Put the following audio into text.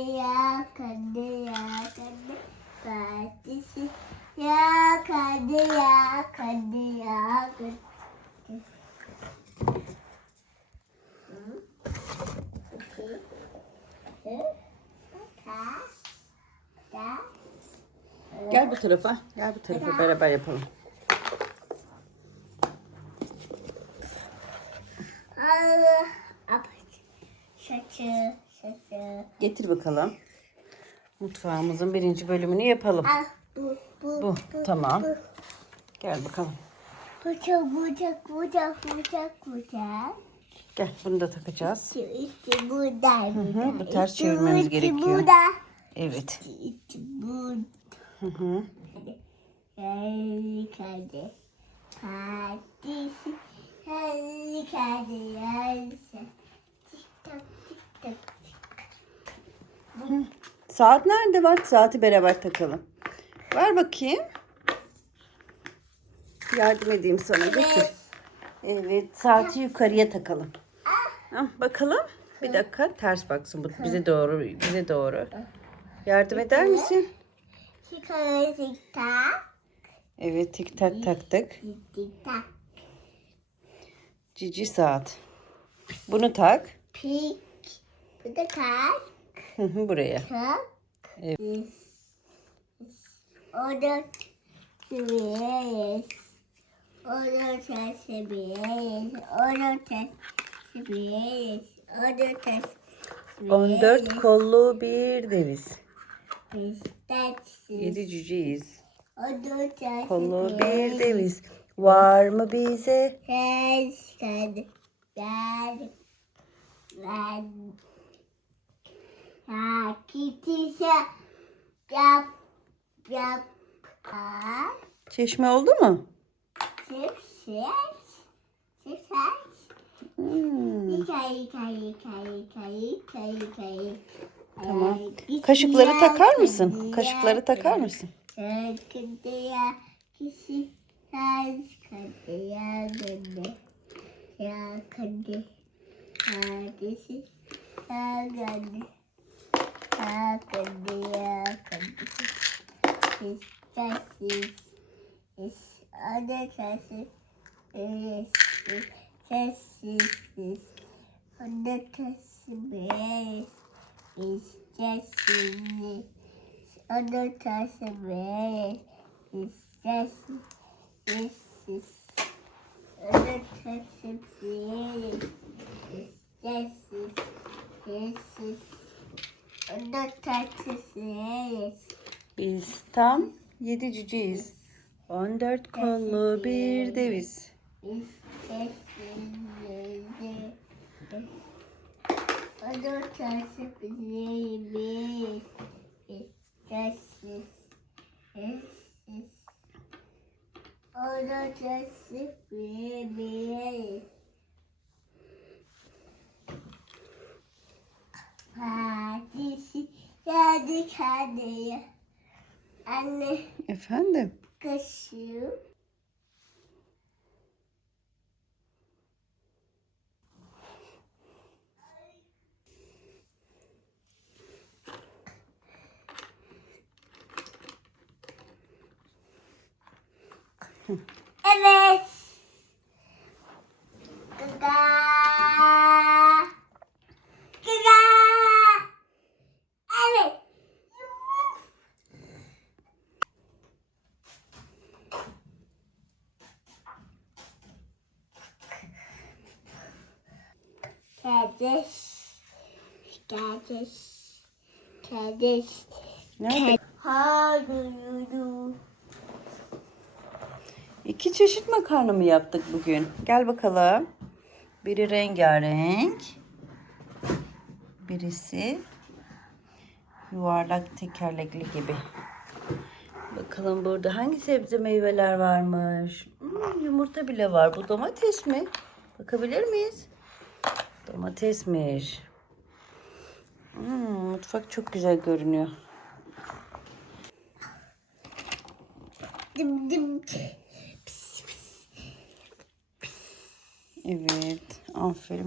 Yakaladı, yakaladı, partisi. Yakaladı, yakaladı, yakaladı. Gel bu tarafa. Gel bu tarafa beraber yapalım. Saçı. Getir bakalım. Mutfağımızın 1. bölümünü yapalım. Al, Bu. Tamam. Gel bakalım. Bucak. Gel bunu da takacağız. İşte burada. Bu ters çevirmemiz gerekiyor. Burada. Evet. İşte burada. Hı. Harikaydı. Partisi. Harikaydı. Yarısı. Tik tak tik tak. Saat nerede var? Saati beraber takalım. Ver bakayım. Yardım edeyim sana. Getir. Evet. Saati yukarıya takalım. Bakalım. Bir dakika. Ters baksın. Bu bize doğru. Bize doğru. Yardım eder misin? Çıkarı tik tak. Evet. Tik tak taktık. Tik tak. Cici saat. Bunu tak. Pik. Bu da tak. Buraya. Tak. Evet. Orada çeviriyoruz. Orada ters çeviriyoruz. Orada ters çeviriyoruz. Orada ters 14 kollu bir deviz. biz tersiz. 7 cüceyiz. Orada ters Kollu bir deviz. Var mı bize? ters kaldı. Gel. Kitişe yap. Çeşme oldu mu? Çık. Tamam. Kaşıkları takar mısın? Kaşıkları takar mısın? Sessiz. Onda tasbih. Biz sessiz. Onda tasbih. Biz sessiz. Onda tasbih. Biz sessiz. Onda tasbih. Biz tam 7 cüceyiz. 14 kollu bir deviz. Biz sessiz. Onda tasbih. Biz sessiz. Onda tasbih. Partisi geldik hadi. Anne Efendim? kaşığı. Evet. Gaga. Evet. Kardeş. Nerede? Hayır. 2 çeşit makarna mı yaptık bugün? Gel bakalım. Biri rengarenk. Birisi yuvarlak tekerlekli gibi. Bakalım burada hangi sebze meyveler varmış? Yumurta bile var. Bu domates mi? Bakabilir miyiz? Domatesmiş. Mutfak çok güzel görünüyor. Dım. Evet. Aferin.